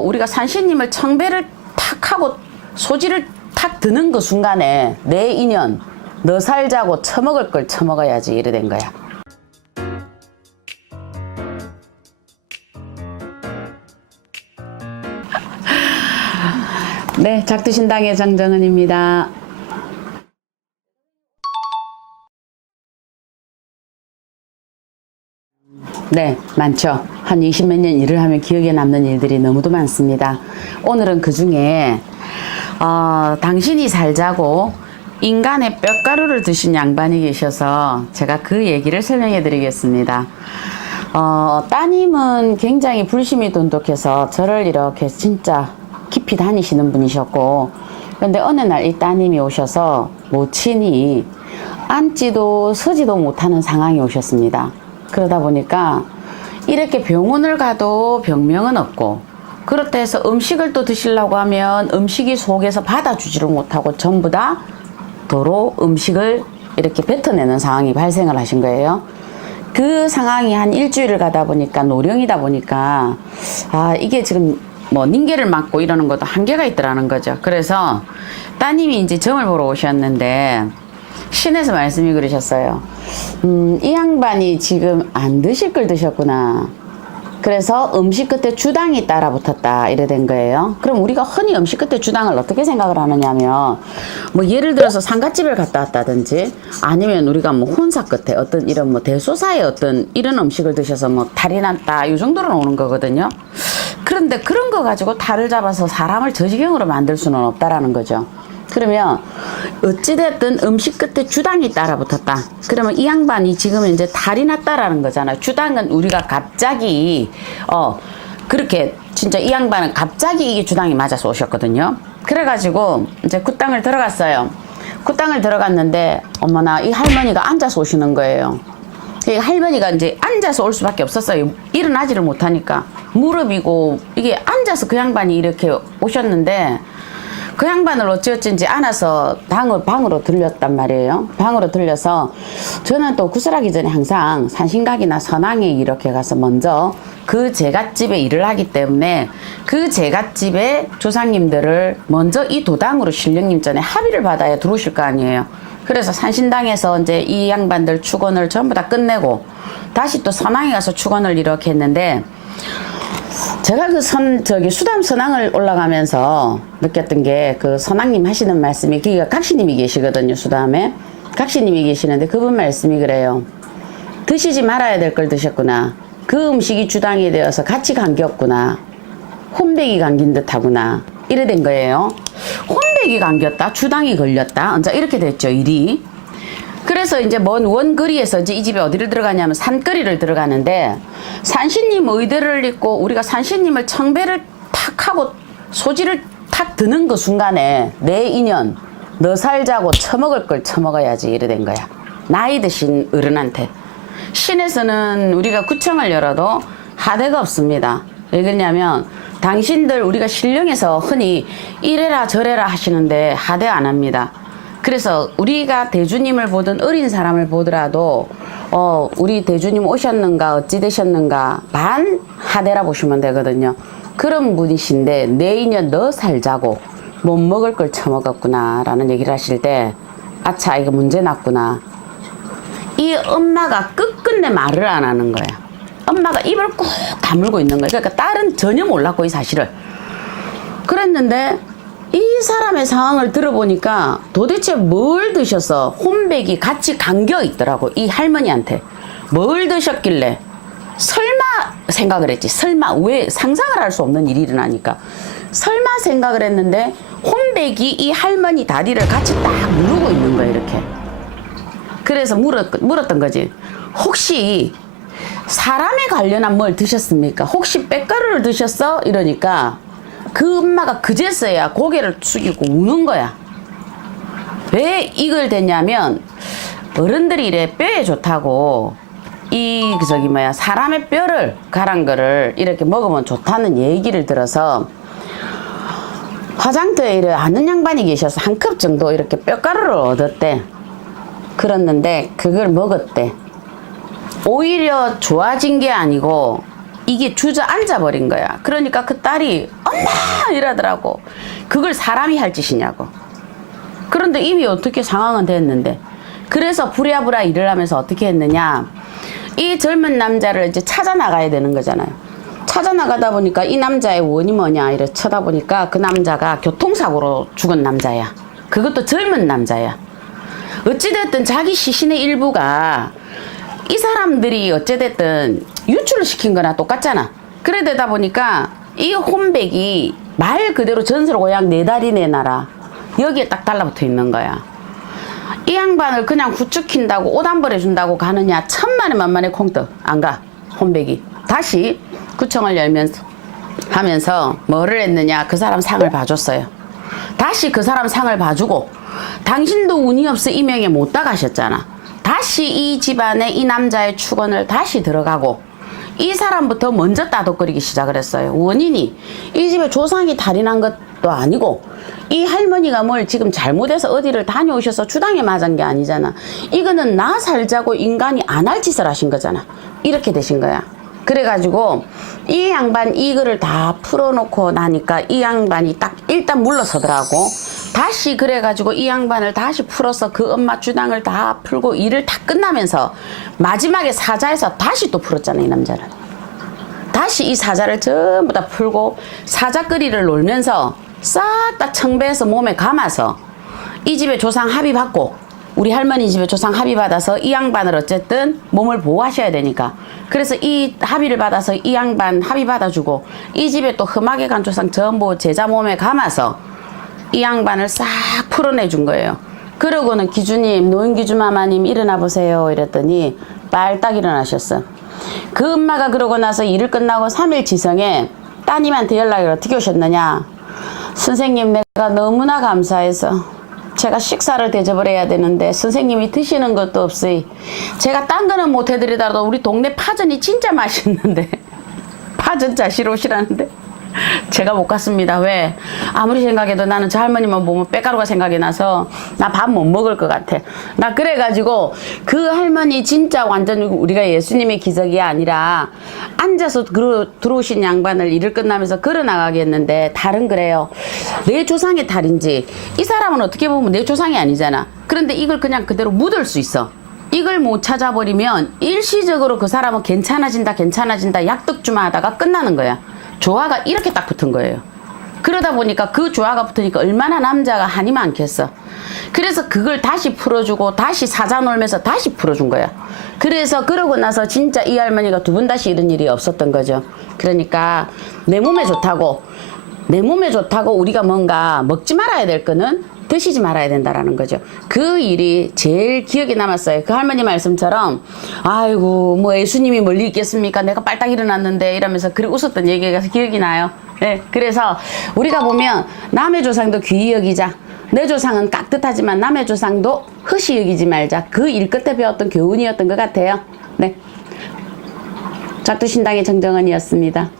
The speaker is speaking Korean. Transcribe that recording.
우리가 산신님을 청배를 탁 하고 소지를 탁 드는 그 순간에 내 인연 너 살자고 처먹을 걸 처먹어야지 이래 된 거야. 네, 작두신당의 정정은입니다. 네, 많죠. 한 20몇 년 일을 하면 기억에 남는 일들이 너무도 많습니다. 오늘은 그 중에, 어, 당신이 살자고 인간의 뼈가루를 드신 양반이 계셔서 제가 그 얘기를 설명해 드리겠습니다. 어, 따님은 굉장히 불심이 돈독해서 저를 이렇게 진짜 깊이 다니시는 분이셨고, 근데 어느 날 이 따님이 오셔서 모친이 앉지도 서지도 못하는 상황이 오셨습니다. 그러다 보니까 이렇게 병원을 가도 병명은 없고 그렇다 해서 음식을 또 드시려고 하면 음식이 속에서 받아주지를 못하고 전부 다 도로 음식을 이렇게 뱉어내는 상황이 발생을 하신 거예요. 그 상황이 한 일주일을 가다 보니까 노령이다 보니까 아 이게 지금 뭐 닝게를 맞고 이러는 것도 한계가 있더라는 거죠. 그래서 따님이 이제 점을 보러 오셨는데 신에서 말씀이 그러셨어요. 음, 이 양반이 지금 안 드실 걸 드셨구나. 그래서 음식 끝에 주당이 따라 붙었다 이래 된 거예요. 그럼 우리가 흔히 음식 끝에 주당을 어떻게 생각을 하느냐면 뭐 예를 들어서 상갓집을 갔다 왔다든지 아니면 우리가 뭐 혼사 끝에 어떤 이런 뭐 대소사의 어떤 이런 음식을 드셔서 뭐 탈이 났다 이 정도로 오는 거거든요. 그런데 그런 거 가지고 탈을 잡아서 사람을 저 지경으로 만들 수는 없다라는 거죠. 그러면 어찌됐든 음식 끝에 주당이 따라 붙었다. 그러면 이 양반이 지금 이제 탈이 났다라는 거잖아요. 주당은 우리가 갑자기 어 그렇게 진짜 이 양반은 갑자기 이게 주당이 맞아서 오셨거든요. 그래가지고 이제 그 땅을 들어갔어요. 그 땅을 들어갔는데 어머나 이 할머니가 앉아서 오시는 거예요. 이 할머니가 이제 앉아서 올 수밖에 없었어요. 일어나지를 못하니까 무릎이고 이게 앉아서 그 양반이 이렇게 오셨는데 그 양반을 어찌어찌인지 안아서 방을, 방으로 들렸단 말이에요. 방으로 들려서 저는 또 구슬하기 전에 항상 산신각이나 선왕에 이렇게 가서 먼저 그 제갓집에 일을 하기 때문에 그 제갓집의 조상님들을 먼저 이 도당으로 신령님 전에 합의를 받아야 들어오실 거 아니에요. 그래서 산신당에서 이제 이 양반들 축원을 전부 다 끝내고 다시 또 선왕에 가서 축원을 이렇게 했는데 제가 그 선, 저기 수담 선왕을 올라가면서 느꼈던 게 그 선왕님 하시는 말씀이, 그니까 각시님이 계시거든요, 수담에. 각시님이 계시는데 그분 말씀이 그래요. 드시지 말아야 될 걸 드셨구나. 그 음식이 주당이 되어서 같이 감겼구나. 혼백이 감긴 듯 하구나. 이래 된 거예요. 혼백이 감겼다, 주당이 걸렸다. 이제 이렇게 됐죠, 일이. 그래서 이제 먼 원거리에서 이제 이 집에 어디를 들어가냐면 산거리를 들어가는데 산신님 의대를 입고 우리가 산신님을 청배를 탁 하고 소지를 탁 드는 그 순간에 내 인연 너 살자고 처먹을 걸 처먹어야지 이래 된 거야. 나이 드신 어른한테. 신에서는 우리가 구청을 열어도 하대가 없습니다. 왜 그러냐면 당신들 우리가 신령에서 흔히 이래라 저래라 하시는데 하대 안 합니다. 그래서 우리가 대주님을 보든 어린 사람을 보더라도 어 우리 대주님 오셨는가 어찌 되셨는가 반 하대라 보시면 되거든요. 그런 분이신데 내 인연 너 살자고 못 먹을 걸 처먹었구나 라는 얘기를 하실 때 아차 이거 문제 났구나. 이 엄마가 끝끝내 말을 안 하는 거야. 엄마가 입을 꾹 다물고 있는 거야. 그러니까 딸은 전혀 몰랐고 이 사실을. 그랬는데 이 사람의 상황을 들어보니까 도대체 뭘 드셔서 혼백이 같이 감겨 있더라고 이 할머니한테. 뭘 드셨길래? 설마 생각을 했지. 설마 왜 상상을 할 수 없는 일이 일어나니까. 설마 생각을 했는데 혼백이 이 할머니 다리를 같이 딱 누르고 있는 거야 이렇게. 그래서 물었, 물었던 거지. 혹시 사람에 관련한 뭘 드셨습니까? 혹시 빽가루를 드셨어? 이러니까 그 엄마가 그제서야 고개를 숙이고 우는 거야. 왜 이걸 됐냐면 어른들이 이래 뼈에 좋다고 이 저기 뭐야 사람의 뼈를 갈은 거를 이렇게 먹으면 좋다는 얘기를 들어서 화장터에 이래 아는 양반이 계셔서 한 컵 정도 이렇게 뼈가루를 얻었대. 그랬는데 그걸 먹었대. 오히려 좋아진 게 아니고 이게 주저앉아 버린 거야. 그러니까 그 딸이 엄마 이러더라고. 그걸 사람이 할 짓이냐고. 그런데 이미 어떻게 상황은 됐는데. 그래서 부랴부랴 일을 하면서 어떻게 했느냐. 이 젊은 남자를 이제 찾아 나가야 되는 거잖아요. 찾아 나가다 보니까 이 남자의 원이 뭐냐 이래 쳐다보니까 그 남자가 교통사고로 죽은 남자야. 그것도 젊은 남자야. 어찌됐든 자기 시신의 일부가 이 사람들이 어찌됐든 유출을 시킨 거나 똑같잖아. 그래 되다 보니까 이 혼백이 말 그대로 전설 고향 네 다리 네 나라. 여기에 딱 달라붙어 있는 거야. 이 양반을 그냥 구축킨다고 옷안 버려준다고 가느냐 천만에 만만에 콩떡. 안 가 혼백이. 다시 구청을 열면서 하면서 뭐를 했느냐 그 사람 상을 봐줬어요. 다시 그 사람 상을 봐주고 당신도 운이 없어 이명에 못 나가셨잖아 다시 이 집안의 이 남자의 축원을 다시 들어가고 이 사람부터 먼저 따독거리기 시작을 했어요. 원인이 이 집에 조상이 달인한 것도 아니고 이 할머니가 뭘 지금 잘못해서 어디를 다녀오셔서 주당에 맞은 게 아니잖아. 이거는 나 살자고 인간이 안 할 짓을 하신 거잖아. 이렇게 되신 거야. 그래가지고 이 양반 이거를 다 풀어놓고 나니까 이 양반이 딱 일단 물러서더라고. 다시 그래가지고 이 양반을 다시 풀어서 그 엄마 주당을 다 풀고 일을 다 끝나면서 마지막에 사자에서 다시 또 풀었잖아 이 남자를. 다시 이 사자를 전부 다 풀고 사자거리를 놀면서 싹 다 청배해서 몸에 감아서 이 집에 조상 합의 받고 우리 할머니 집에 조상 합의 받아서 이 양반을 어쨌든 몸을 보호하셔야 되니까 그래서 이 합의를 받아서 이 양반 합의 받아주고 이 집에 또 흠하게 간 조상 전부 제자 몸에 감아서 이 양반을 싹 풀어내 준 거예요. 그러고는 기주님, 노인 기주 마마님 일어나 보세요. 이랬더니 빨딱 일어나셨어. 그 엄마가 그러고 나서 일을 끝나고 3일 지성에 따님한테 연락이 어떻게 오셨느냐. 선생님, 내가 너무나 감사해서 제가 식사를 대접을 해야 되는데 선생님이 드시는 것도 없으니 제가 딴 거는 못 해드리더라도 우리 동네 파전이 진짜 맛있는데 파전 자시러 오시라는데 제가 못 갔습니다. 왜? 아무리 생각해도 나는 저 할머니만 보면 빼가루가 생각이 나서 나 밥 못 먹을 것 같아. 나 그래가지고 그 할머니 진짜 완전 우리가 예수님의 기적이 아니라 앉아서 들어, 들어오신 양반을 일을 끝나면서 걸어 나가겠는데 다른 그래요. 내 조상의 탈인지 이 사람은 어떻게 보면 내 조상이 아니잖아. 그런데 이걸 그냥 그대로 묻을 수 있어. 이걸 못 찾아버리면 일시적으로 그 사람은 괜찮아진다 괜찮아진다 약득주마 하다가 끝나는 거야 조화가 이렇게 딱 붙은 거예요. 그러다 보니까 그 조화가 붙으니까 얼마나 남자가 한이 많겠어. 그래서 그걸 다시 풀어주고 다시 사자 놀면서 다시 풀어준 거야. 그래서 그러고 나서 진짜 이 할머니가 두 번 다시 이런 일이 없었던 거죠. 그러니까 내 몸에 좋다고 내 몸에 좋다고 우리가 뭔가 먹지 말아야 될 거는 드시지 말아야 된다라는 거죠. 그 일이 제일 기억에 남았어요. 그 할머니 말씀처럼 아이고 뭐 예수님이 멀리 있겠습니까? 내가 빨딱 일어났는데 이러면서 그래 웃었던 얘기가 기억이 나요. 네, 그래서 우리가 보면 남의 조상도 귀히 여기자. 내 조상은 깍듯하지만 남의 조상도 허시 여기지 말자. 그 일 끝에 배웠던 교훈이었던 것 같아요. 네. 작두신당의 정정은이었습니다.